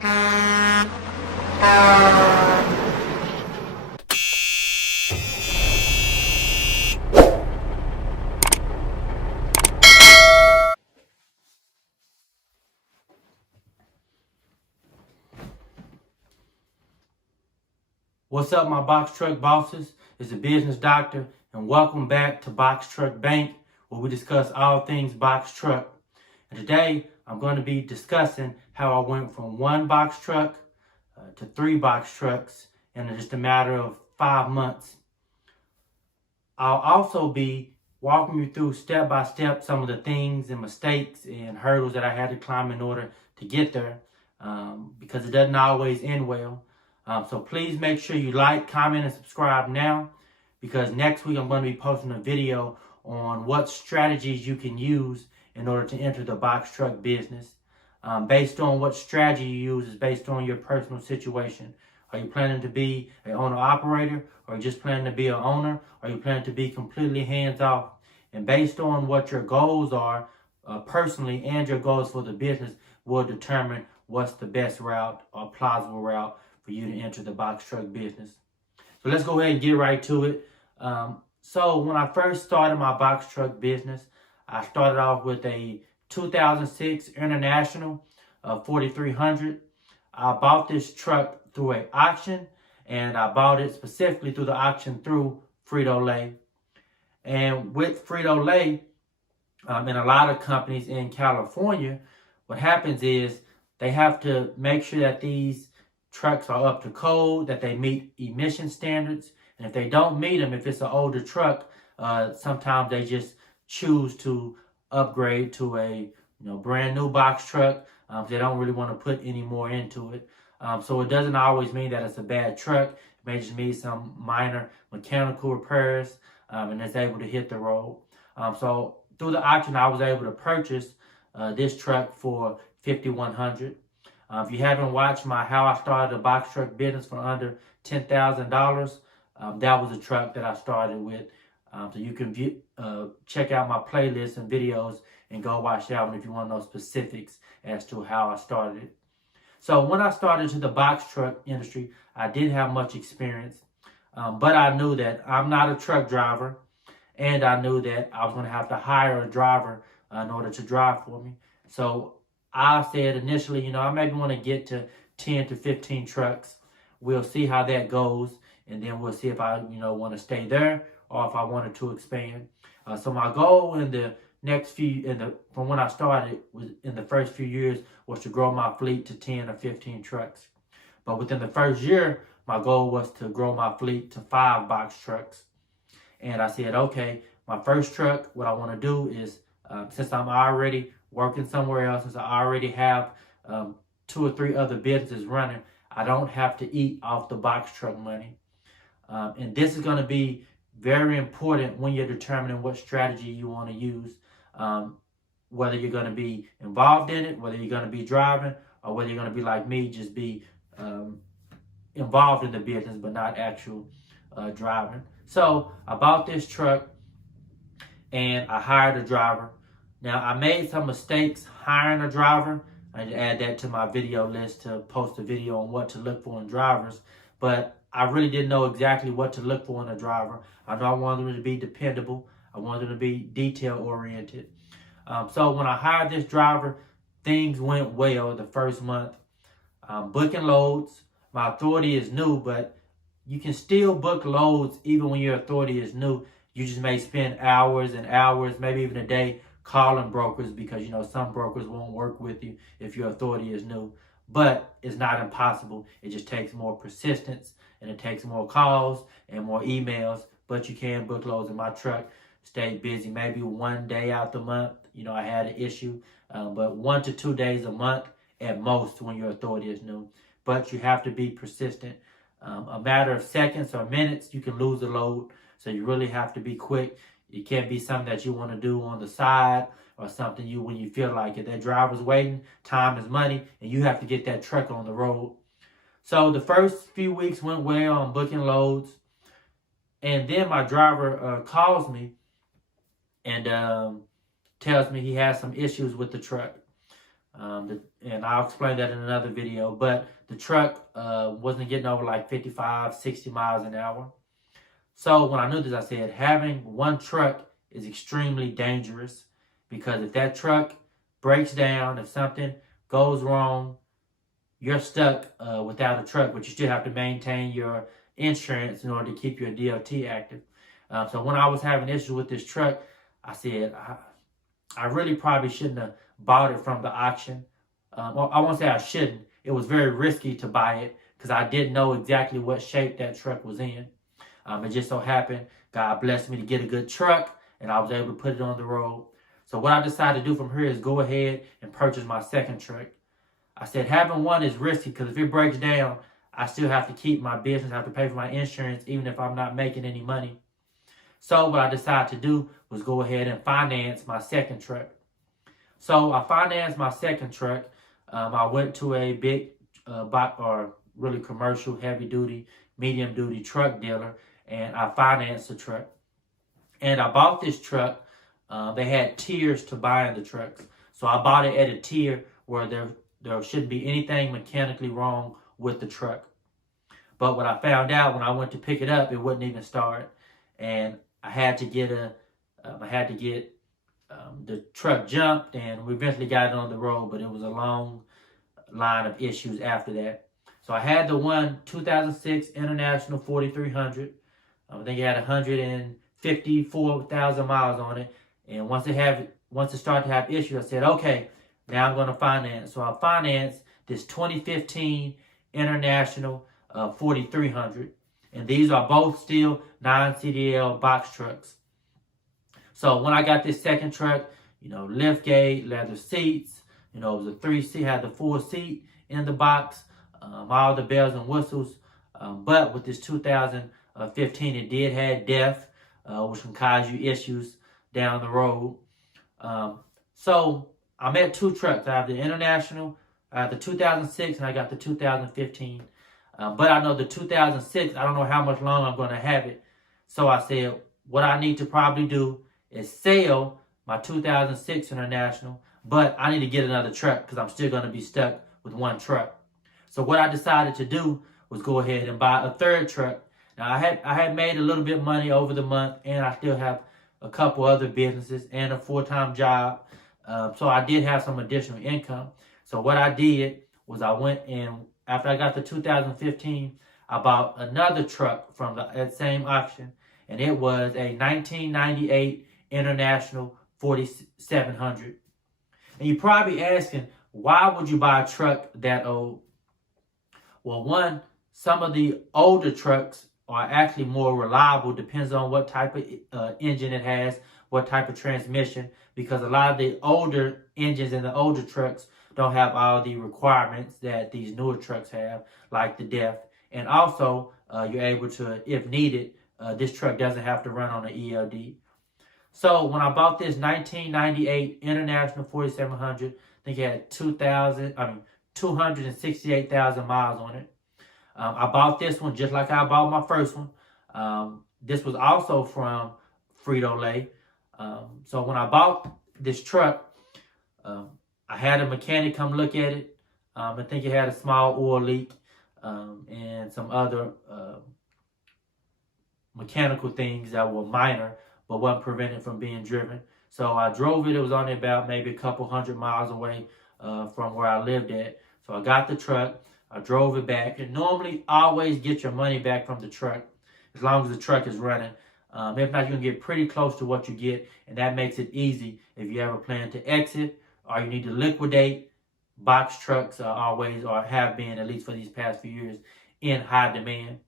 What's up, my box truck bosses? It's the business doctor, and welcome back to Box Truck Bank, where we discuss all things box truck. And today, I'm going to be discussing how I went from one box truck to 3 box trucks in just a matter of 5 months. I'll also be walking you through step by step some of the things and mistakes and hurdles that I had to climb in order to get there, because it doesn't always end well. So please make sure you like, comment, and subscribe now, because next week I'm going to be posting a video on what strategies you can use in order to enter the box truck business. Based on what strategy you use is based on your personal situation. Are you planning to be an owner-operator, or are you just planning to be an owner, or are you planning to be completely hands-off? And based on what your goals are personally and your goals for the business will determine what's the best route or plausible route for you to enter the box truck business. So let's go ahead and get right to it. So when I first started my box truck business, I started off with a 2006 International 4300. I bought this truck through an auction, and I bought it specifically through the auction through Frito-Lay. And with Frito-Lay, and a lot of companies in California, what happens is they have to make sure that these trucks are up to code, that they meet emission standards. And if they don't meet them, if it's an older truck, sometimes they just choose to upgrade to a brand new box truck. They don't really want to put any more into it. So it doesn't always mean that it's a bad truck. It may just need some minor mechanical repairs, and it's able to hit the road. So through the auction, I was able to purchase this truck for $5,100. If you haven't watched my How I Started a Box Truck Business for Under $10,000, that was a truck that I started with. So you can check out my playlist and videos and go watch that one if you want to know specifics as to how I started it. So when I started to the box truck industry, I didn't have much experience, but I knew that I'm not a truck driver, and I knew that I was going to have to hire a driver in order to drive for me. So I said initially, I maybe want to get to 10 to 15 trucks. We'll see how that goes, and then we'll see if I, want to stay there or if I wanted to expand. So my goal in the next from when I started, was in the first few years, was to grow my fleet to 10 or 15 trucks. But within the first year, my goal was to grow my fleet to 5 box trucks. And I said, okay, my first truck, what I want to do is, since I'm already working somewhere else, since I already have 2 or 3 other businesses running, I don't have to eat off the box truck money. And this is going to be very important when you're determining what strategy you want to use. Whether you're going to be involved in it, whether you're going to be driving, or whether you're going to be like me, just be involved in the business but not actual driving. So I bought this truck and I hired a driver. Now, I made some mistakes hiring a driver. I need to add that to my video list to post a video on what to look for in drivers. But I really didn't know exactly what to look for in a driver. I know I wanted them to be dependable. I wanted them to be detail-oriented. So when I hired this driver, things went well the first month. Booking loads. My authority is new, but you can still book loads even when your authority is new. You just may spend hours and hours, maybe even a day, calling brokers, because some brokers won't work with you if your authority is new. But it's not impossible. It just takes more persistence, and it takes more calls and more emails. But you can book loads in my truck. Stay busy maybe one day out the month. I had an issue, but 1 to 2 days a month at most when your authority is new. But you have to be persistent. A matter of seconds or minutes, you can lose a load. So you really have to be quick. It can't be something that you want to do on the side or something when you feel like it. That driver's waiting, time is money, and you have to get that truck on the road. So the first few weeks went well on booking loads. And then my driver calls me and tells me he has some issues with the truck. And I'll explain that in another video. But the truck wasn't getting over like 55, 60 miles an hour. So when I knew this, I said, having one truck is extremely dangerous, because if that truck breaks down, if something goes wrong, you're stuck without a truck, but you still have to maintain your insurance in order to keep your DOT active. So when I was having issues with this truck, I said, I really probably shouldn't have bought it from the auction. Well, I won't say I shouldn't. It was very risky to buy it because I didn't know exactly what shape that truck was in. It just so happened, God blessed me to get a good truck, and I was able to put it on the road. So what I decided to do from here is go ahead and purchase my second truck. I said having one is risky because if it breaks down, I still have to keep my business, I have to pay for my insurance, even if I'm not making any money. So what I decided to do was go ahead and finance my second truck. So I financed my second truck. I went to a big, or really commercial, heavy duty, medium duty truck dealer, and I financed the truck. And I bought this truck. They had tiers to buying the trucks. So I bought it at a tier where there shouldn't be anything mechanically wrong with the truck. But what I found out when I went to pick it up, it wouldn't even start. And I had to get the truck jumped, and we eventually got it on the road, but it was a long line of issues after that. So I had the 2006 International 4300. I think it had 154,000 miles on it. And once it started to have issues, I said, okay, now I'm going to finance. So I financed this 2015 International 4300. And these are both still non-CDL box trucks. So when I got this second truck, lift gate, leather seats, it was a 3-seat, had the full seat in the box, all the bells and whistles. But with this 2015, it did have DEF, which can cause you issues down the road. So I'm at two trucks. I have the International, I have the 2006, and I got the 2015. But I know the 2006, I don't know how much longer I'm going to have it. So I said, what I need to probably do is sell my 2006 International, but I need to get another truck because I'm still going to be stuck with one truck. So what I decided to do was go ahead and buy a third truck. Now I had made a little bit of money over the month, and I still have a couple other businesses and a full-time job. So I did have some additional income. So what I did was I went and after I got the 2015, I bought another truck from that same auction, and it was a 1998 International 4700. And you're probably asking, why would you buy a truck that old? Well, one, some of the older trucks are actually more reliable, depends on what type of engine it has, what type of transmission, because a lot of the older engines in the older trucks don't have all the requirements that these newer trucks have, like the DEF. And also, you're able to, if needed, this truck doesn't have to run on an ELD. So when I bought this 1998 International 4700, I think it had 268,000 miles on it. I bought this one just like I bought my first one. This was also from Frito-Lay. So when I bought this truck, I had a mechanic come look at it. I think it had a small oil leak and some other mechanical things that were minor, but wasn't prevented from being driven. So I drove it. It was only about maybe a couple 100 miles away from where I lived at. So I got the truck. I drove it back. And normally, always get your money back from the truck as long as the truck is running. If not, you're going to get pretty close to what you get, and that makes it easy if you ever plan to exit or you need to liquidate. Box trucks are always, or have been, at least for these past few years, in high demand.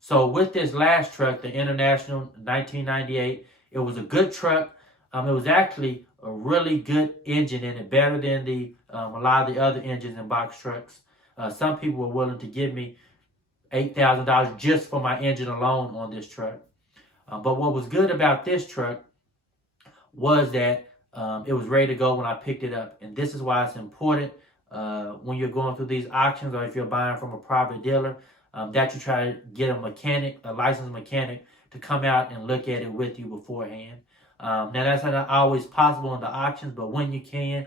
So with this last truck, the International 1998, it was a good truck. It was actually a really good engine in it, better than a lot of the other engines in box trucks. Some people were willing to give me $8,000 just for my engine alone on this truck. But what was good about this truck was that it was ready to go when I picked it up. And this is why it's important when you're going through these auctions, or if you're buying from a private dealer, that you try to get a licensed mechanic, to come out and look at it with you beforehand. Now, that's not always possible in the auctions, but when you can,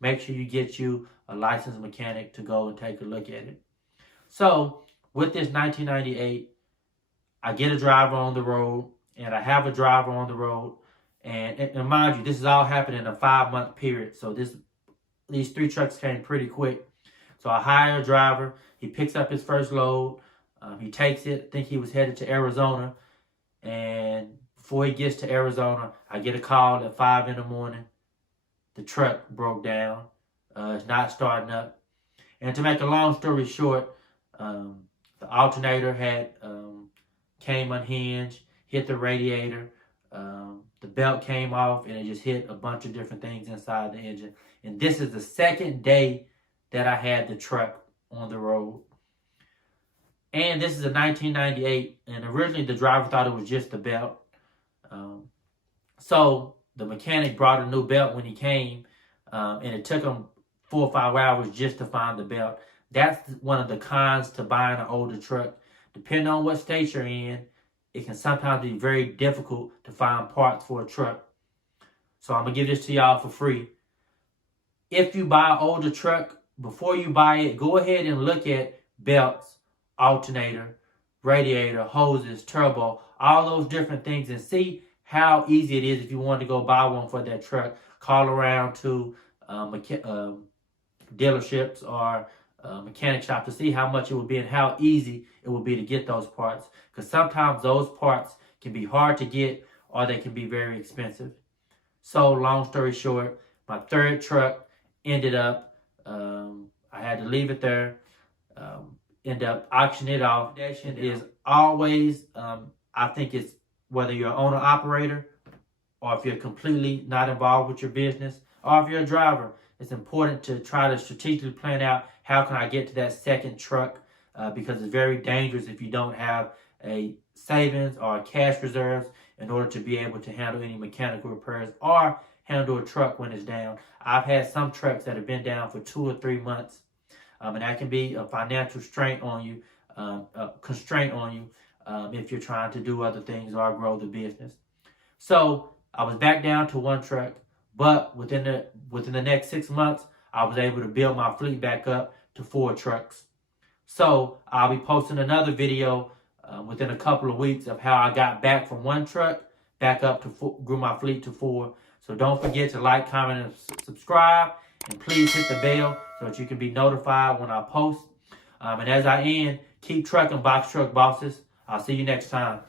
make sure you get you a licensed mechanic to go and take a look at it. So with this 1998, I get a driver on the road, and I have a driver on the road. And mind you, this is all happening in a 5-month period. So these 3 trucks came pretty quick. So I hire a driver. He picks up his first load. He takes it. I think he was headed to Arizona. And before he gets to Arizona, I get a call at 5 in the morning. The truck broke down. It's not starting up. And to make a long story short, the alternator had came unhinged, hit the radiator. The belt came off, and it just hit a bunch of different things inside the engine. And this is the second day that I had the truck on the road. And this is a 1998, and originally the driver thought it was just the belt. So the mechanic brought a new belt when he came, and it took him 4 or 5 hours just to find the belt. That's one of the cons to buying an older truck. Depending on what state you're in, it can sometimes be very difficult to find parts for a truck. So I'm going to give this to y'all for free. If you buy an older truck, before you buy it, go ahead and look at belts, alternator, radiator, hoses, turbo, all those different things, and see how easy it is if you want to go buy one for that truck. Call around to dealerships or mechanic shop to see how much it would be and how easy it would be to get those parts. Because sometimes those parts can be hard to get, or they can be very expensive. So long story short, my 3rd truck ended up, I had to leave it there, end up auctioning it off. Is always, I think it's whether you're an owner-operator or if you're completely not involved with your business, or if you're a driver, it's important to try to strategically plan out how can I get to that second truck, because it's very dangerous if you don't have a savings or a cash reserves in order to be able to handle any mechanical repairs or handle a truck when it's down. I've had some trucks that have been down for 2 or 3 months, and that can be a financial constraint on you if you're trying to do other things or grow the business. So I was back down to 1 truck, but within the next 6 months, I was able to build my fleet back up to 4 trucks. So I'll be posting another video within a couple of weeks of how I got back from 1 truck back up to grew my fleet to 4. So don't forget to like, comment, and subscribe, and please hit the bell so that you can be notified when I post. And as I end, keep trucking, box truck bosses. I'll see you next time.